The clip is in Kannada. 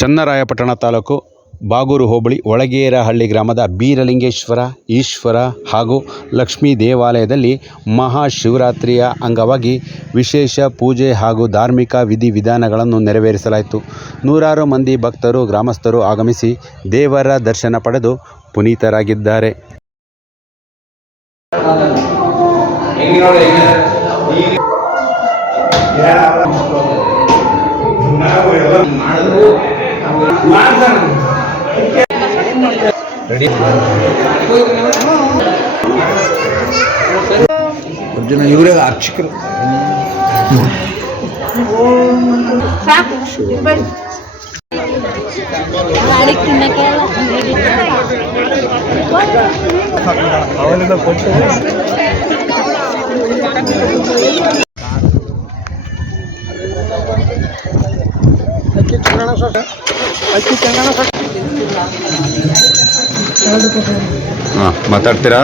ಚನ್ನರಾಯಪಟ್ಟಣ ತಾಲೂಕು ಬಾಗೂರು ಹೋಬಳಿ ಒಳಗೇರಹಳ್ಳಿ ಗ್ರಾಮದ ಬೀರಲಿಂಗೇಶ್ವರ, ಈಶ್ವರ ಹಾಗೂ ಲಕ್ಷ್ಮೀ ದೇವಾಲಯದಲ್ಲಿ ಮಹಾಶಿವರಾತ್ರಿಯ ಅಂಗವಾಗಿ ವಿಶೇಷ ಪೂಜೆ ಹಾಗೂ ಧಾರ್ಮಿಕ ವಿಧಿವಿಧಾನಗಳನ್ನು ನೆರವೇರಿಸಲಾಯಿತು. ನೂರಾರು ಮಂದಿ ಭಕ್ತರು, ಗ್ರಾಮಸ್ಥರು ಆಗಮಿಸಿ ದೇವರ ದರ್ಶನ ಪಡೆದು ಪುನೀತರಾಗಿದ್ದಾರೆ. ಅರ್ಜುನ ಇವರೇ ಅರ್ಚಕರು ಗಾಡಿಗೆ ತಿನ್ನಕ್ಕೆ ಹಾಂ ಮಾತಾಡ್ತೀರಾ?